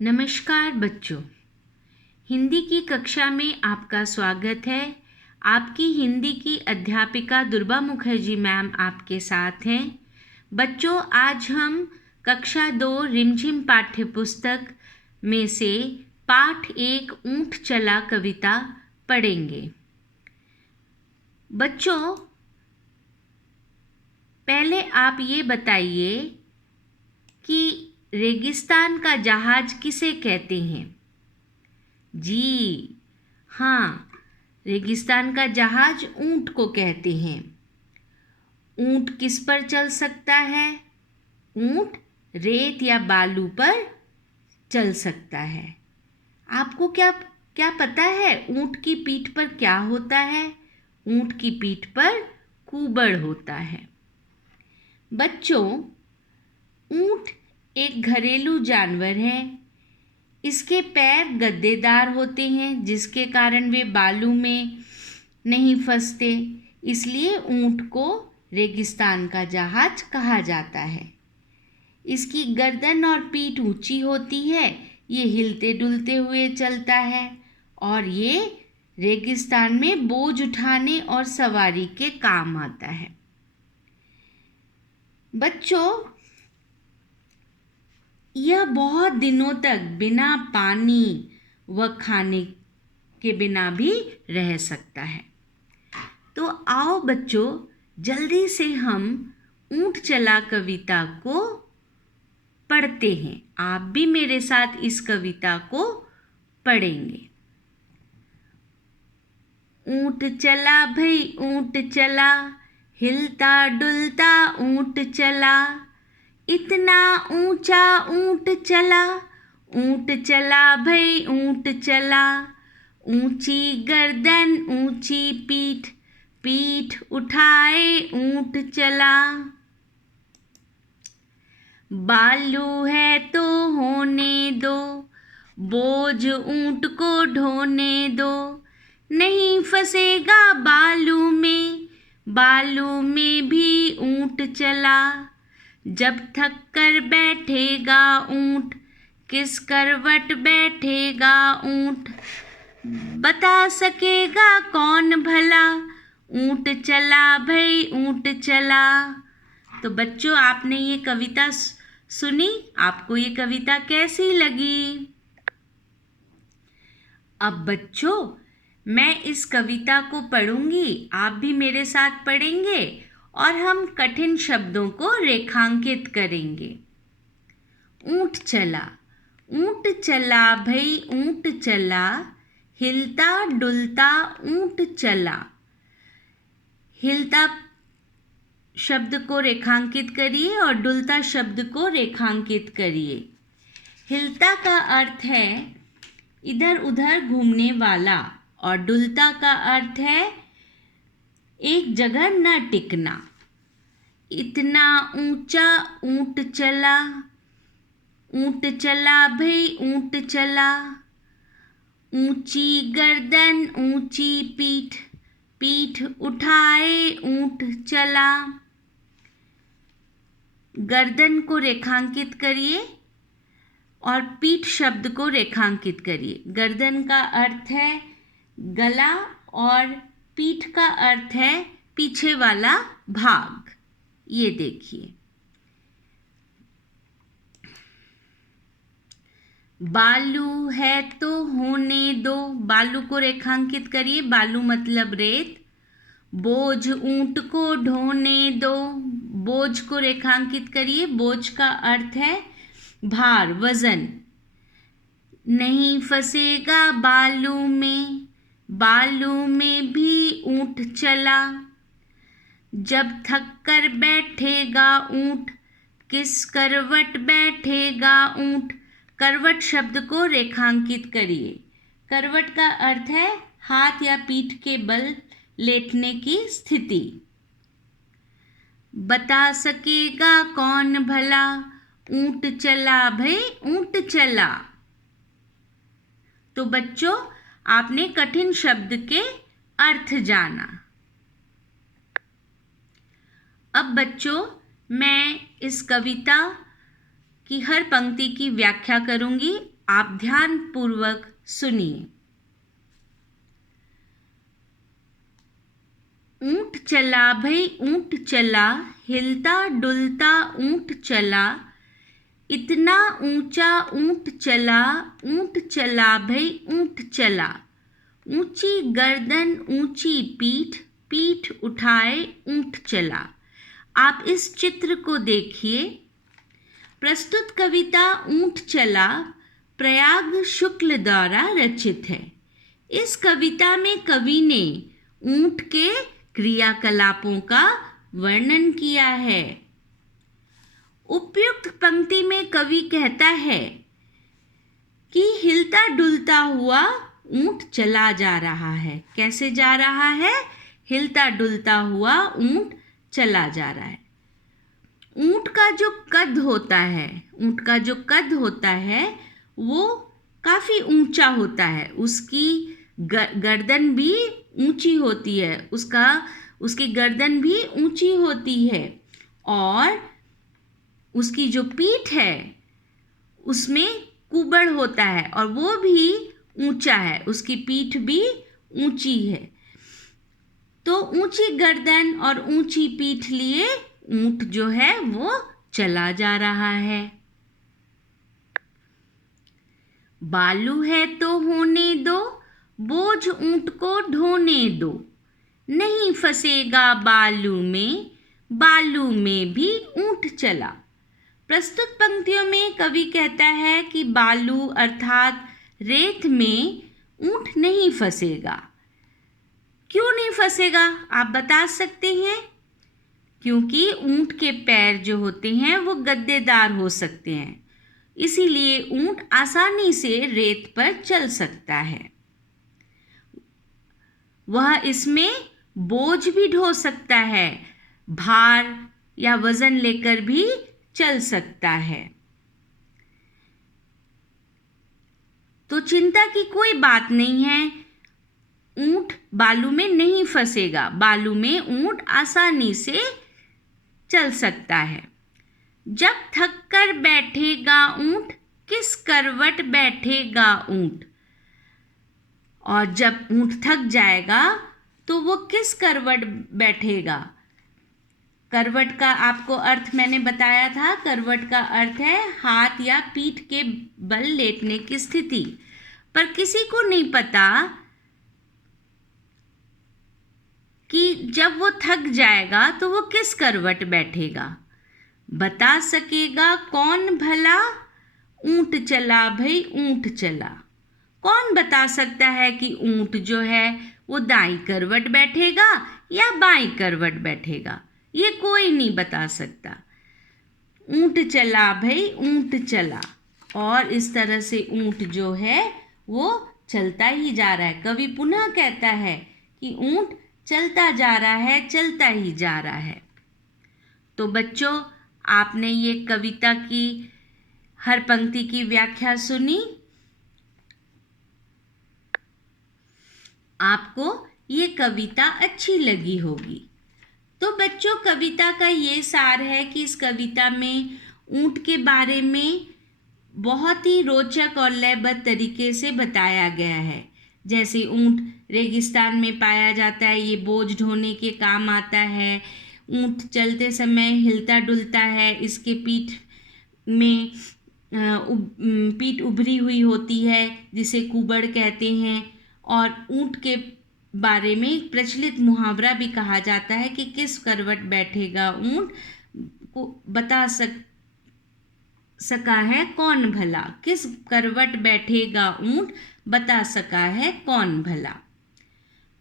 नमस्कार बच्चों, हिंदी की कक्षा में आपका स्वागत है। आपकी हिंदी की अध्यापिका दुर्बा मुखर्जी मैम आपके साथ हैं। बच्चों, आज हम कक्षा 2 रिमझिम पाठ्यपुस्तक में से पाठ 1 ऊंट चला कविता पढ़ेंगे। बच्चों, पहले आप ये बताइए कि रेगिस्तान का जहाज किसे कहते हैं? जी हाँ, रेगिस्तान का जहाज ऊंट को कहते हैं। ऊंट किस पर चल सकता है? ऊंट रेत या बालू पर चल सकता है। आपको क्या क्या पता है ऊंट की पीठ पर क्या होता है? ऊंट की पीठ पर कुबड़ होता है। बच्चों, ऊंट एक घरेलू जानवर है। इसके पैर गद्देदार होते हैं, जिसके कारण वे बालू में नहीं फंसते। इसलिए ऊंट को रेगिस्तान का जहाज कहा जाता है। इसकी गर्दन और पीठ ऊंची होती है। ये हिलते डुलते हुए चलता है और ये रेगिस्तान में बोझ उठाने और सवारी के काम आता है। बच्चों, यह बहुत दिनों तक बिना पानी व खाने के बिना भी रह सकता है। तो आओ बच्चों, जल्दी से हम ऊंट चला कविता को पढ़ते हैं। आप भी मेरे साथ इस कविता को पढ़ेंगे। ऊंट चला भई ऊंट चला, हिलता डुलता ऊंट चला, इतना ऊंचा ऊंट चला, ऊंट चला भई ऊंट चला, ऊंची गर्दन ऊंची पीठ, पीठ उठाए ऊंट चला। बालू है तो होने दो, बोझ ऊंट को ढोने दो, नहीं फंसेगा बालू में भी ऊंट चला। जब थक कर बैठेगा ऊंट, किस करवट बैठेगा ऊंट, बता सकेगा कौन भला, ऊंट चला भई ऊंट चला। तो बच्चों, आपने ये कविता सुनी? आपको ये कविता कैसी लगी? अब बच्चों, मैं इस कविता को पढ़ूंगी, आप भी मेरे साथ पढ़ेंगे और हम कठिन शब्दों को रेखांकित करेंगे। ऊंट चला भई ऊंट चला, हिलता डुलता ऊंट चला। हिलता शब्द को रेखांकित करिए और डुलता शब्द को रेखांकित करिए। हिलता का अर्थ है इधर उधर घूमने वाला और डुलता का अर्थ है एक जगह न टिकना। इतना ऊंचा ऊंट चला भई ऊंट चला, ऊंची गर्दन ऊंची पीठ, पीठ उठाए ऊंट चला। गर्दन को रेखांकित करिए और पीठ शब्द को रेखांकित करिए। गर्दन का अर्थ है गला और पीठ का अर्थ है पीछे वाला भाग। ये देखिए। बालू है तो होने दो, बालू को रेखांकित करिए। बालू मतलब रेत। बोझ ऊंट को ढोने दो, बोझ को रेखांकित करिए। बोझ का अर्थ है भार, वजन। नहीं फंसेगा बालू में भी ऊंट चला। जब थक कर बैठेगा ऊंट, किस करवट बैठेगा ऊंट, करवट शब्द को रेखांकित करिए। करवट का अर्थ है हाथ या पीठ के बल लेटने की स्थिति। बता सकेगा कौन भला, ऊंट चला भई ऊंट चला। तो बच्चों, आपने कठिन शब्द के अर्थ जाना। अब बच्चों, मैं इस कविता की हर पंक्ति की व्याख्या करूंगी। आप ध्यानपूर्वक सुनिए। ऊंट चला भई ऊंट चला, हिलता डुलता ऊंट चला, इतना ऊंचा ऊंट चला भई ऊंट चला, ऊंची गर्दन ऊंची पीठ, पीठ उठाए ऊंट चला। आप इस चित्र को देखिए। प्रस्तुत कविता ऊंट चला प्रयाग शुक्ल द्वारा रचित है। इस कविता में कवि ने ऊंट के क्रियाकलापों का वर्णन किया है। उपयुक्त पंक्ति में कवि कहता है कि हिलता डुलता हुआ ऊंट चला जा रहा है। कैसे जा रहा है? हिलता डुलता हुआ ऊंट चला जा रहा है। ऊंट का जो कद होता है वो काफ़ी ऊंचा होता है। उसकी गर्दन भी ऊंची होती है, उसकी गर्दन भी ऊंची होती है, और उसकी जो पीठ है उसमें कुबड़ होता है और वो भी ऊंचा है, उसकी पीठ भी ऊंची है। तो ऊंची गर्दन और ऊंची पीठ लिए ऊंट जो है वो चला जा रहा है। बालू है तो होने दो, बोझ ऊंट को ढोने दो, नहीं फंसेगा बालू में भी ऊंट चला। प्रस्तुत पंक्तियों में कवि कहता है कि बालू अर्थात रेत में ऊंट नहीं फंसेगा। क्यों नहीं फंसेगा आप बता सकते हैं? क्योंकि ऊंट के पैर जो होते हैं वो गद्देदार हो सकते हैं, इसीलिए ऊंट आसानी से रेत पर चल सकता है। वह इसमें बोझ भी ढो सकता है, भार या वजन लेकर भी चल सकता है। तो चिंता की कोई बात नहीं है, ऊंट बालू में नहीं फंसेगा। बालू में ऊंट आसानी से चल सकता है। जब थक कर बैठेगा ऊंट, किस करवट बैठेगा ऊंट। और जब ऊंट थक जाएगा तो वो किस करवट बैठेगा। करवट का आपको अर्थ मैंने बताया था। करवट का अर्थ है हाथ या पीठ के बल लेटने की स्थिति। पर किसी को नहीं पता कि जब वो थक जाएगा तो वो किस करवट बैठेगा। बता सकेगा कौन भला, ऊंट चला भई ऊंट चला। कौन बता सकता है कि ऊंट जो है वो दाईं करवट बैठेगा या बाईं करवट बैठेगा? ये कोई नहीं बता सकता। ऊंट चला भई ऊंट चला, और इस तरह से ऊंट जो है वो चलता ही जा रहा है। कवि पुनः कहता है कि ऊंट चलता जा रहा है, चलता ही जा रहा है। तो बच्चों, आपने ये कविता की हर पंक्ति की व्याख्या सुनी। आपको ये कविता अच्छी लगी होगी। तो बच्चों, कविता का ये सार है कि इस कविता में ऊंट के बारे में बहुत ही रोचक और लयबद्ध तरीके से बताया गया है। जैसे ऊंट रेगिस्तान में पाया जाता है, ये बोझ ढोने के काम आता है। ऊंट चलते समय हिलता डुलता है, इसके पीठ में पीठ उभरी हुई होती है जिसे कुबड़ कहते हैं। और ऊंट के बारे में एक प्रचलित मुहावरा भी कहा जाता है कि किस करवट बैठेगा ऊंट, को बता सका है कौन भला। किस करवट बैठेगा ऊंट, बता सका है कौन भला।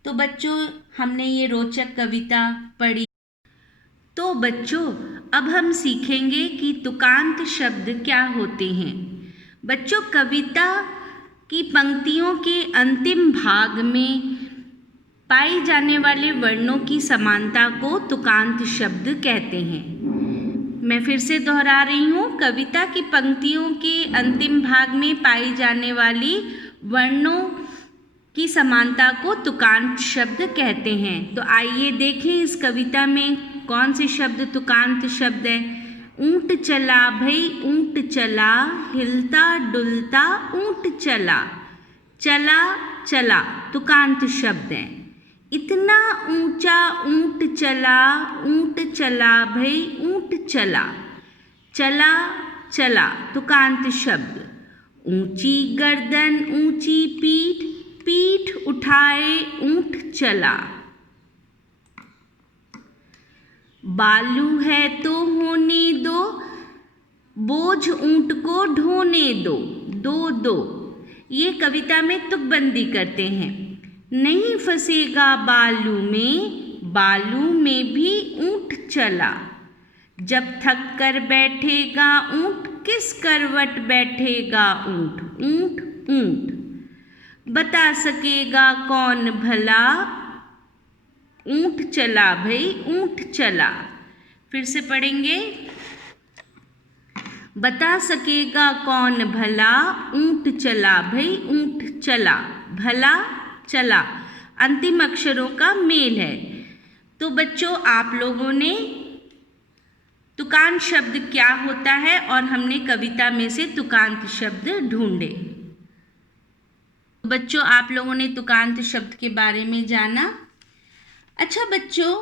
तो बच्चों, हमने ये रोचक कविता पढ़ी। तो बच्चों, अब हम सीखेंगे कि तुकांत शब्द क्या होते हैं। बच्चों, कविता की पंक्तियों के अंतिम भाग में पाए जाने वाले वर्णों की समानता को तुकांत शब्द कहते हैं। मैं फिर से दोहरा रही हूँ, कविता की पंक्तियों के अंतिम भाग में पाई जाने वाली वर्णों की समानता को तुकांत शब्द कहते हैं। तो आइए देखें इस कविता में कौन से शब्द तुकांत शब्द हैं। ऊंट चला भई ऊंट चला, हिलता डुलता ऊंट चला। चला चला तुकांत शब्द है। इतना ऊंचा ऊंट चला भई ऊंट चला। चला चला तुकांत शब्द। ऊंची गर्दन ऊंची पीठ, पीठ उठाए ऊंट चला। बालू है तो होने दो, बोझ ऊंट को ढोने दो। दो दो ये कविता में तुकबंदी करते हैं। नहीं फंसेगा बालू में भी ऊंट चला। जब थक कर बैठेगा ऊंट, किस करवट बैठेगा ऊंट। ऊंट ऊंट बता सकेगा कौन भला, ऊंट चला भई ऊंट चला। फिर से पढ़ेंगे। बता सकेगा कौन भला, ऊंट चला भई ऊंट चला। भला चला अंतिम अक्षरों का मेल है। तो बच्चों, आप लोगों ने तुकांत शब्द क्या होता है और हमने कविता में से तुकांत शब्द ढूंढे। बच्चों, आप लोगों ने तुकांत शब्द के बारे में जाना। अच्छा बच्चों,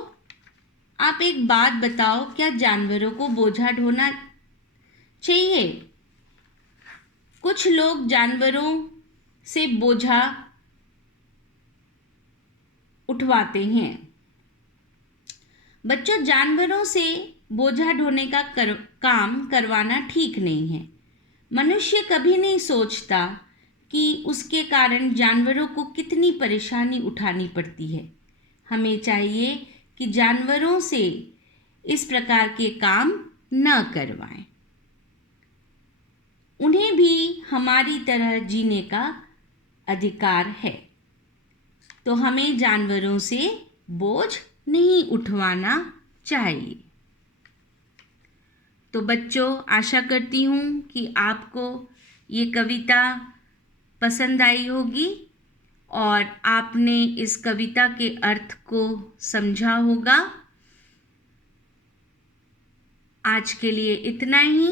आप एक बात बताओ, क्या जानवरों को बोझा ढोना चाहिए? कुछ लोग जानवरों से बोझा उठवाते हैं। बच्चों, जानवरों से बोझा ढोने का काम करवाना ठीक नहीं है। मनुष्य कभी नहीं सोचता कि उसके कारण जानवरों को कितनी परेशानी उठानी पड़ती है। हमें चाहिए कि जानवरों से इस प्रकार के काम न करवाएं। उन्हें भी हमारी तरह जीने का अधिकार है। तो हमें जानवरों से बोझ नहीं उठवाना चाहिए। तो बच्चों, आशा करती हूँ कि आपको ये कविता पसंद आई होगी और आपने इस कविता के अर्थ को समझा होगा। आज के लिए इतना ही।